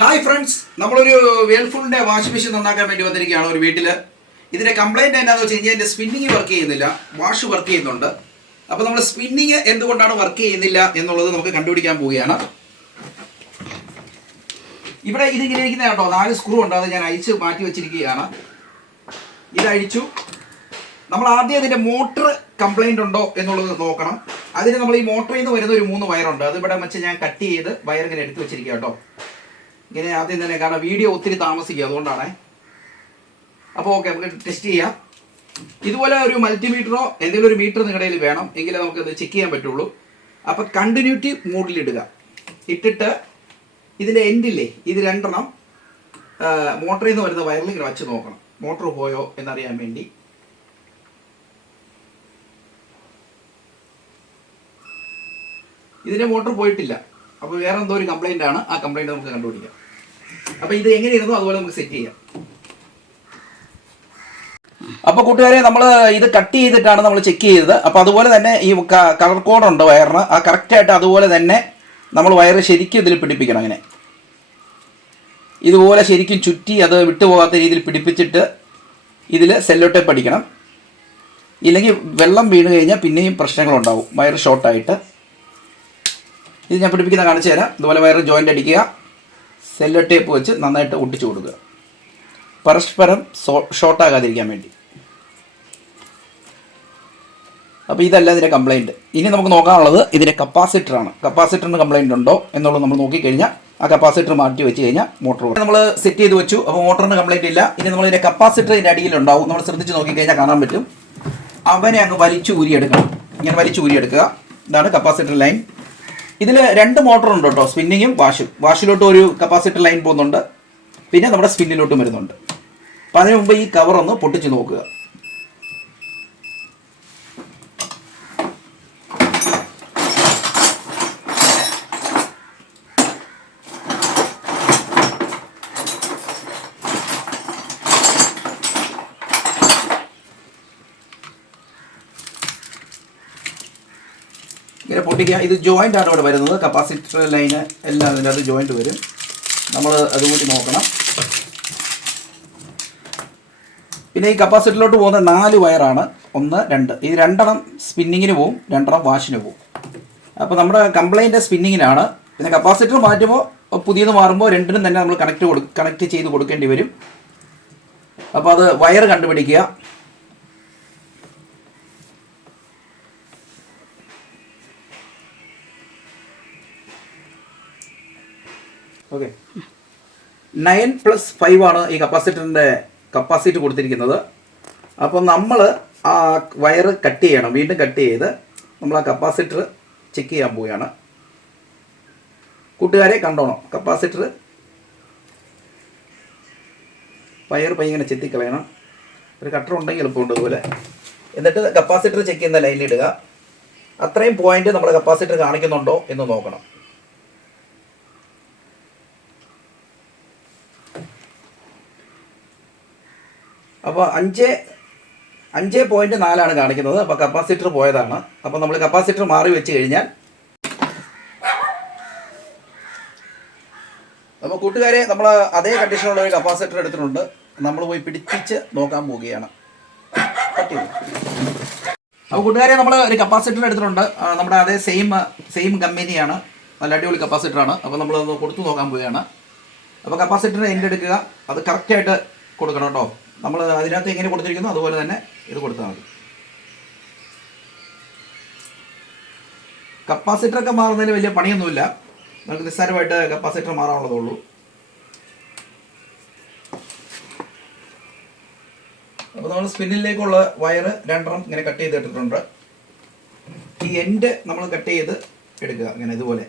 Hi friends, നമ്മളൊരു വേൾഫുളിൻ്റെ washing machine നന്നാക്കാൻ വേണ്ടി വന്നിരിക്കുകയാണ് ഒരു വീട്ടിൽ. ഇതിൻ്റെ കംപ്ലയിൻറ്റ് എന്താണെന്ന് വെച്ച് കഴിഞ്ഞാൽ എൻ്റെ സ്പിന്നിങ് വർക്ക് ചെയ്യുന്നില്ല, വാഷ് വർക്ക് ചെയ്യുന്നുണ്ട്. അപ്പോൾ നമ്മൾ സ്പിന്നിങ് എന്തുകൊണ്ടാണ് വർക്ക് ചെയ്യുന്നില്ല എന്നുള്ളത് നമുക്ക് കണ്ടുപിടിക്കാൻ പോവുകയാണ്. ഇവിടെ ഇതിങ്ങനെ ഇരിക്കുന്ന കേട്ടോ, 4 സ്ക്രൂ ഉണ്ട്, അത് ഞാൻ അഴിച്ച് മാറ്റി വെച്ചിരിക്കുകയാണ്. ഇതഴിച്ചു. നമ്മൾ ആദ്യം ഇതിൻ്റെ മോട്ടർ കംപ്ലയിൻ്റ് ഉണ്ടോ എന്നുള്ളത് നോക്കണം. അതിന് നമ്മൾ ഈ മോട്ടറിൽ നിന്ന് വരുന്ന ഒരു 3 വയറുണ്ട്, അത് ഇവിടെ വെച്ച് ഞാൻ കട്ട് ചെയ്ത് വയർ ഇങ്ങനെ എടുത്ത് വെച്ചിരിക്കുക കേട്ടോ. ഇങ്ങനെ ആദ്യം തന്നെ, കാരണം വീഡിയോ ഒത്തിരി താമസിക്കുക, അതുകൊണ്ടാണ്. അപ്പോൾ ഓക്കെ, നമുക്ക് ടെസ്റ്റ് ചെയ്യാം. ഇതുപോലെ ഒരു മൾട്ടിമീറ്ററോ എന്തെങ്കിലും ഒരു മീറ്റർ നിങ്ങളുടെ കയ്യിൽ വേണം, എങ്കിലേ നമുക്കത് ചെക്ക് ചെയ്യാൻ പറ്റുള്ളൂ. അപ്പോൾ കണ്ടിന്യൂറ്റി മോഡിലിടുക. ഇട്ടിട്ട് ഇതിൻ്റെ എൻഡില്ലേ, ഇത് 2 മോട്ടറിൽ നിന്ന് വരുന്ന വയറിൽ ഇങ്ങനെ വച്ച് നോക്കണം, മോട്ടർ പോയോ എന്നറിയാൻ വേണ്ടി. ഇതിൻ്റെ മോട്ടർ പോയിട്ടില്ല, അപ്പോൾ വേറെ എന്തോ ഒരു കംപ്ലൈൻ്റ് ആണ്. ആ കംപ്ലൈൻറ്റ് നമുക്ക് കണ്ടുപിടിക്കാം. അപ്പോൾ ഇത് എങ്ങനെ ഇരുന്നോ അതുപോലെ നമുക്ക് സെറ്റ് ചെയ്യാം. അപ്പോൾ കൂട്ടുകാരെ, നമ്മൾ ഇത് കട്ട് ചെയ്തിട്ടാണ് നമ്മൾ ചെക്ക് ചെയ്തത്. അപ്പോൾ അതുപോലെ തന്നെ ഈ കളർ കോഡുണ്ട് വയറിന്, ആ കറക്റ്റായിട്ട് അതുപോലെ തന്നെ നമ്മൾ വയറ് ശരിക്കും ഇതിൽ പിടിപ്പിക്കണം. അങ്ങനെ ഇതുപോലെ ശരിക്കും ചുറ്റി അത് വിട്ടുപോകാത്ത രീതിയിൽ പിടിപ്പിച്ചിട്ട് ഇതിൽ സെല്ലോ ടേപ്പ് അടിക്കണം. ഇല്ലെങ്കിൽ വെള്ളം വീണ് കഴിഞ്ഞാൽ പിന്നെയും പ്രശ്നങ്ങളുണ്ടാവും, വയർ ഷോർട്ടായിട്ട്. ഇത് ഞാൻ പിടിപ്പിക്കുന്ന കാണിച്ചു തരാം. ഇതുപോലെ വയർ ജോയിൻ്റ് അടിക്കുക, സെല്ലോ ടേപ്പ് വെച്ച് നന്നായിട്ട് ഒട്ടിച്ചു കൊടുക്കുക, പരസ്പരം ഷോർട്ടാകാതിരിക്കാൻ വേണ്ടി. അപ്പോൾ ഇതല്ല ഇതിൻ്റെ കംപ്ലയിൻറ്റ്. ഇനി നമുക്ക് നോക്കാനുള്ളത് ഇതിൻ്റെ കപ്പാസിറ്ററാണ്. കപ്പാസിറ്ററിന് കംപ്ലയിൻ്റ് ഉണ്ടോ എന്നുള്ളത് നമ്മൾ നോക്കിക്കഴിഞ്ഞാൽ ആ കപ്പാസിറ്റർ മാറ്റി വെച്ച് കഴിഞ്ഞാൽ മോട്ടർ നമ്മൾ സെറ്റ് ചെയ്ത് വെച്ചു. അപ്പോൾ മോട്ടറിന് കംപ്ലയിൻ്റ് ഇല്ല. ഇനി നമ്മൾ ഇതിൻ്റെ കപ്പാസിറ്റർ ഇതിൻ്റെ അടിയിലുണ്ടാവും, നമ്മൾ ശ്രദ്ധിച്ച് നോക്കിക്കഴിഞ്ഞാൽ കാണാൻ പറ്റും. അവനെ അങ്ങ് വലിച്ചു ഊരിയെടുക്കണം. ഇങ്ങനെ വലിച്ചു ഊരിയെടുക്കുക. ഇതാണ് കപ്പാസിറ്റർ ലൈൻ. ഇതിൽ 2 മോട്ടറുണ്ട് കേട്ടോ, സ്പിന്നിങ്ങും വാഷും. വാഷിലോട്ട് ഒരു കപ്പാസിറ്റർ ലൈൻ പോകുന്നുണ്ട്, പിന്നെ നമ്മുടെ സ്പിന്നിലോട്ടും വരുന്നുണ്ട്. അപ്പോൾ അതിന് മുമ്പ് ഈ കവറൊന്ന് പൊട്ടിച്ച് നോക്കുക. ഇങ്ങനെ പൊട്ടിക്കുക. ഇത് ജോയിൻ്റ് ആണ് ഇവിടെ വരുന്നത്, കപ്പാസിറ്റർ ലൈന് എല്ലാം ഇതിൻ്റെ അത് ജോയിൻ്റ് വരും. നമ്മൾ അതുകൂടി നോക്കണം. പിന്നെ ഈ കപ്പാസിറ്ററിലോട്ട് പോകുന്ന 4 വയറാണ്, 1, 2. ഇത് 2 സ്പിന്നിങ്ങിന് പോവും, 2 വാഷിന് പോവും. അപ്പോൾ നമ്മുടെ കംപ്ലയിൻ്റ് സ്പിന്നിങ്ങിനാണ്. പിന്നെ കപ്പാസിറ്റർ മാറ്റുമ്പോൾ പുതിയത് മാറുമ്പോൾ 2നും തന്നെ നമ്മൾ കണക്ട് ചെയ്ത് കൊടുക്കേണ്ടി വരും. അപ്പോൾ അത് വയർ കണ്ടുപിടിക്കുക. ഓക്കെ, 9+5 ആണ് ഈ കപ്പാസിറ്ററിൻ്റെ കപ്പാസിറ്റി കൊടുത്തിരിക്കുന്നത്. അപ്പോൾ നമ്മൾ ആ വയർ കട്ട് ചെയ്യണം, വീണ്ടും കട്ട് ചെയ്ത് നമ്മൾ ആ കപ്പാസിറ്റർ ചെക്ക് ചെയ്യാൻ പോവുകയാണ്. കൂട്ടുകാരെ കണ്ടോണം, കപ്പാസിറ്റർ വയർ ഇങ്ങനെ ചെത്തിക്കളയണം. ഒരു കട്ടർ ഉണ്ടെങ്കിൽ എളുപ്പമുണ്ട് അതുപോലെ. എന്നിട്ട് കപ്പാസിറ്റർ ചെക്ക് ചെയ്യുന്ന ലൈനിലിടുക. അത്രയും പോയിന്റ് നമ്മൾ കപ്പാസിറ്റർ കാണിക്കുന്നുണ്ടോ എന്ന് നോക്കണം. അപ്പോൾ 5.4 കാണിക്കുന്നത്. അപ്പോൾ കപ്പാസിറ്റർ പോയതാണ്. അപ്പോൾ നമ്മൾ കപ്പാസിറ്റർ മാറി വെച്ച് കഴിഞ്ഞാൽ, അപ്പോൾ കൂട്ടുകാരെ, നമ്മൾ അതേ കണ്ടീഷനുള്ള ഒരു കപ്പാസിറ്റർ എടുത്തിട്ടുണ്ട്. നമ്മൾ പോയി പിടിപ്പിച്ച് നോക്കാൻ പോവുകയാണ്. അപ്പോൾ കൂട്ടുകാരെ, നമ്മൾ ഒരു കപ്പാസിറ്റർ എടുത്തിട്ടുണ്ട്. നമ്മുടെ അതേ സെയിം കമ്പനിയാണ്, നല്ല അടിപൊളി കപ്പാസിറ്ററാണ്. അപ്പോൾ നമ്മളത് കൊടുത്തു നോക്കാൻ പോവുകയാണ്. അപ്പോൾ കപ്പാസിറ്റർ എൻ്റെ എടുക്കുക, അത് കറക്റ്റായിട്ട് കൊടുക്കണം കേട്ടോ. നമ്മൾ അതിനകത്ത് എങ്ങനെ കൊടുത്തിരിക്കുന്നു അതുപോലെ തന്നെ ഇത് കൊടുത്താൽ മതി. കപ്പാസിറ്ററൊക്കെ മാറുന്നതിന് വലിയ പണിയൊന്നുമില്ല, നമുക്ക് നിസ്സാരമായിട്ട് കപ്പാസിറ്റർ മാറാനുള്ളതുള്ളൂ. അപ്പോൾ നമ്മൾ സ്പിന്നിലേക്കുള്ള വയർ 2 ഇങ്ങനെ കട്ട് ചെയ്തിട്ടിട്ടുണ്ട്. ഈ എൻഡ് നമ്മൾ കട്ട് ചെയ്ത് എടുക്കുക. ഇങ്ങനെ ഇതുപോലെ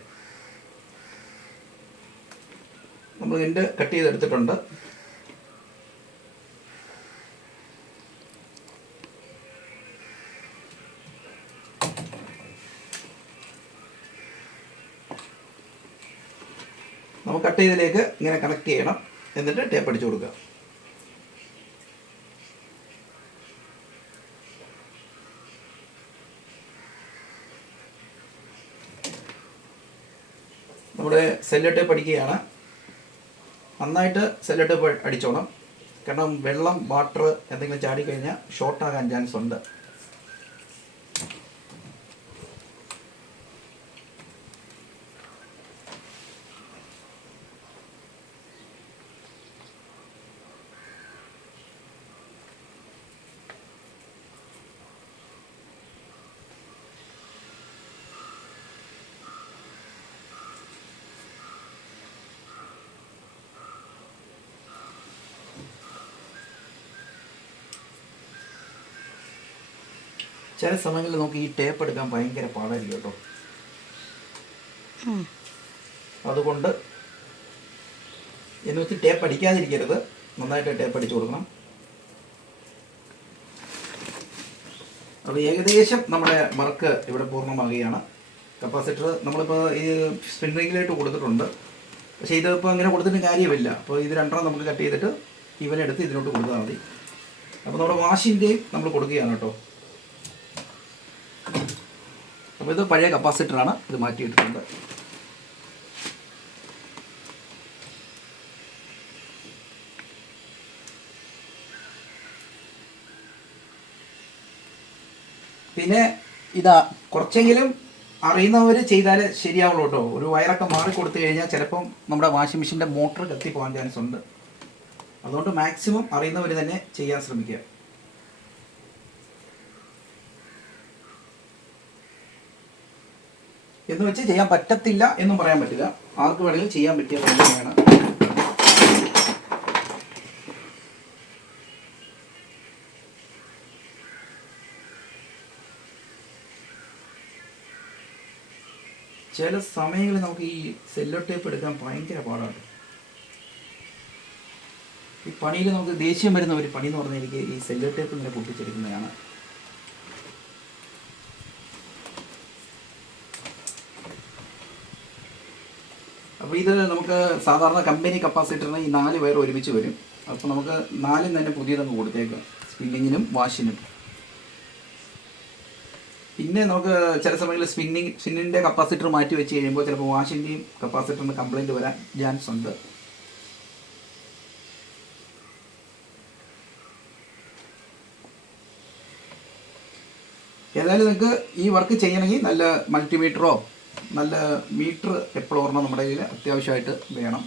നമ്മൾ എൻഡ് കട്ട് ചെയ്തെടുത്തിട്ടുണ്ട്. നമുക്ക് കട്ട് ചെയ്തതിലേക്ക് ഇങ്ങനെ കണക്ട് ചെയ്യണം. എന്നിട്ട് ടേപ്പ് അടിച്ചു കൊടുക്കുക. നമ്മുടെ സെല്ലോ ടേപ്പ് അടിക്കുകയാണ്. നന്നായിട്ട് സെല്ലോ ടേപ്പ് അടിച്ചോണം. കാരണം വെള്ളം വാട്ടർ എന്തെങ്കിലും ചാടിക്കഴിഞ്ഞാൽ ഷോർട്ടാകാൻ ചാൻസ് ഉണ്ട്. ചില സമയങ്ങളിൽ നമുക്ക് ഈ ടേപ്പ് എടുക്കാൻ ഭയങ്കര പാടായിരിക്കും കേട്ടോ. അതുകൊണ്ട് എന്നെ ഒത്തിരി ടേപ്പ് അടിക്കാതിരിക്കരുത്, നന്നായിട്ട് ടേപ്പ് അടിച്ചു കൊടുക്കണം. അപ്പോൾ ഏകദേശം നമ്മുടെ വർക്ക് ഇവിടെ പൂർണ്ണമാകുകയാണ്. കപ്പാസിറ്റർ നമ്മളിപ്പോൾ ഈ സ്പിൻ റിംഗിലായിട്ട് കൊടുത്തിട്ടുണ്ട്. പക്ഷേ ഇതിപ്പോൾ അങ്ങനെ കൊടുത്തിട്ട് കാര്യമില്ല. അപ്പോൾ ഇത് രണ്ടെണ്ണം നമുക്ക് കട്ട് ചെയ്തിട്ട് ഇവനെടുത്ത് ഇതിലോട്ട് കൊടുത്താൽ മതി. അപ്പോൾ നമ്മുടെ വാഷിൻ്റെയും നമ്മൾ കൊടുക്കുകയാണ് കേട്ടോ. അപ്പോൾ ഇത് പഴയ കപ്പാസിറ്ററാണ്, ഇത് മാറ്റിയിട്ടുണ്ട്. പിന്നെ ഇതാ കുറച്ചെങ്കിലും അറിയുന്നവർ ചെയ്താൽ ശരിയാവുള്ളൂ കേട്ടോ. ഒരു വയറൊക്കെ മാറി കൊടുത്തു കഴിഞ്ഞാൽ ചിലപ്പം നമ്മുടെ വാഷിംഗ് മെഷീൻ്റെ മോട്ടർ കത്തിപ്പോകാൻ ചാൻസ് ഉണ്ട്. അതുകൊണ്ട് മാക്സിമം അറിയുന്നവർ തന്നെ ചെയ്യാൻ ശ്രമിക്കുക. എന്ന് വെച്ച് ചെയ്യാൻ പറ്റത്തില്ല എന്നും പറയാൻ പറ്റില്ല, ആർക്ക് വേണമെങ്കിലും ചെയ്യാൻ പറ്റിയ തന്നെയാണ്. ചില സമയങ്ങളിൽ നമുക്ക് ഈ സെല്ലോ ടേപ്പ് എടുക്കാൻ ഭയങ്കര പാടാണ്. ഈ പണിയിൽ നമുക്ക് ദേഷ്യം വരുന്ന ഒരു പണി എന്ന് പറഞ്ഞാൽ എനിക്ക് ഈ സെല്ലോ ടേപ്പ് ഇങ്ങനെ പൊട്ടിച്ചെടുക്കുന്നതാണ്. അപ്പോൾ ഇത് നമുക്ക് സാധാരണ കമ്പനി കപ്പാസിറ്ററിന് ഈ 4 വയർ ഒരുമിച്ച് വരും. അപ്പോൾ നമുക്ക് 4 തന്നെ പുതിയതങ്ങ് കൊടുത്തേക്കാം, സ്പിന്നിങ്ങിനും വാഷിനും. പിന്നെ നമുക്ക് ചില സമയങ്ങളിൽ സ്പിന്നിൻ്റെ കപ്പാസിറ്റർ മാറ്റി വെച്ച് കഴിയുമ്പോൾ ചിലപ്പോൾ വാഷിൻ്റെയും കപ്പാസിറ്ററിന് കംപ്ലൈൻറ്റ് വരാൻ ചാൻസ് ഉണ്ട്. ഏതായാലും നിങ്ങൾക്ക് ഈ വർക്ക് ചെയ്യണമെങ്കിൽ നല്ല മൾട്ടിമീറ്ററോ നല്ല മീറ്റർ എപ്പോഴും ഓർമ്മ നമ്മുടെ കയ്യിൽ അത്യാവശ്യമായിട്ട് വേണം.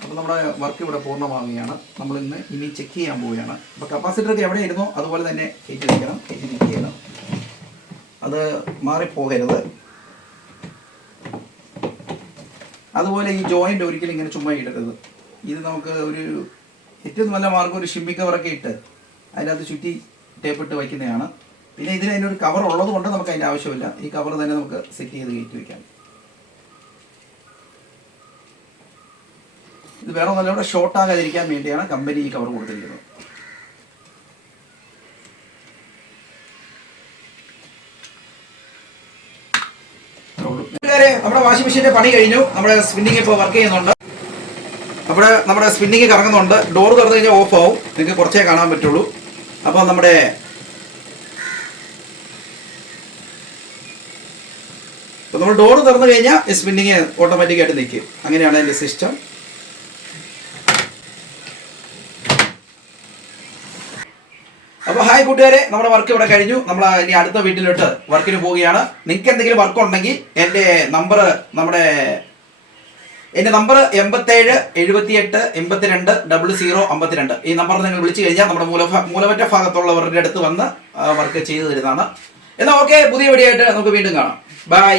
അപ്പോൾ നമ്മുടെ വർക്ക് ഇവിടെ പൂർണ്ണമാവുകയാണ്. ഇനി ചെക്ക് ചെയ്യാൻ പോവുകയാണ്. അപ്പോൾ കപ്പാസിറ്ററൊക്കെ എവിടെ ഇരുന്നോ അതുപോലെ തന്നെ കയറ്റി വയ്ക്കണം, കയറ്റി ചെക്ക് ചെയ്യണം, അത് മാറിപ്പോകരുത്. അതുപോലെ ഈ ജോയിൻ്റ് ഒരിക്കലും ഇങ്ങനെ ചുമ്മാ ഇടരുത്. ഇത് നമുക്ക് ഏറ്റവും നല്ല മാർഗ്ഗം ഒരു ഷിമ്മി കവറൊക്കെ ഇട്ട് അതിനകത്ത് ചുറ്റി ടേപ്പിട്ട് വയ്ക്കുന്നതാണ്. പിന്നെ അതിനൊരു കവർ ഉള്ളത് കൊണ്ട് നമുക്ക് അതിൻ്റെ ആവശ്യമില്ല. ഈ കവർ തന്നെ നമുക്ക് സെറ്റ് ചെയ്ത് കയറ്റി വയ്ക്കാം. ഇത് വേറെ നല്ലവിടെ ഷോർട്ട് ആകാതിരിക്കാൻ വേണ്ടിയാണ് കമ്പനി ഈ കവർ കൊടുത്തിരിക്കുന്നത്. നമ്മുടെ വാഷിംഗ് മെഷീൻ്റെ പണി കഴിഞ്ഞു. നമ്മുടെ സ്പിന്നിങ് ഇപ്പോൾ വർക്ക് ചെയ്യുന്നുണ്ട്. അപ്പോൾ നമ്മുടെ സ്പിന്നിങ് കറങ്ങുന്നുണ്ട്. ഡോർ തുറന്നു കഴിഞ്ഞാൽ ഓഫ് ആവും, നിങ്ങൾക്ക് കുറച്ചേ കാണാൻ പറ്റുള്ളൂ. അപ്പോൾ നമ്മൾ ഡോർ തുറന്നു കഴിഞ്ഞാൽ സ്പിന്നിങ് ഓട്ടോമാറ്റിക്കായിട്ട് നിൽക്കും. അങ്ങനെയാണ് അതിൻ്റെ സിസ്റ്റം. അപ്പോൾ ഹായ് കൂട്ടുകാരെ, നമ്മുടെ വർക്ക് ഇവിടെ കഴിഞ്ഞു. നമ്മൾ ഇനി അടുത്ത വീട്ടിലോട്ട് വർക്കിന് പോവുകയാണ്. നിങ്ങൾക്ക് എന്തെങ്കിലും വർക്ക് ഉണ്ടെങ്കിൽ എൻ്റെ നമ്പർ 87 78 82 00 52 ഈ നമ്പറിൽ നിങ്ങൾ വിളിച്ചു കഴിഞ്ഞാൽ നമ്മുടെ മൂലമറ്റ ഭാഗത്തുള്ളവരുടെ അടുത്ത് വന്ന് വർക്ക് ചെയ്തു തരുന്നതാണ്. എന്നാൽ ഓക്കെ, പുതിയ വീഡിയോ ആയിട്ട് നമുക്ക് വീണ്ടും കാണാം. ബൈ.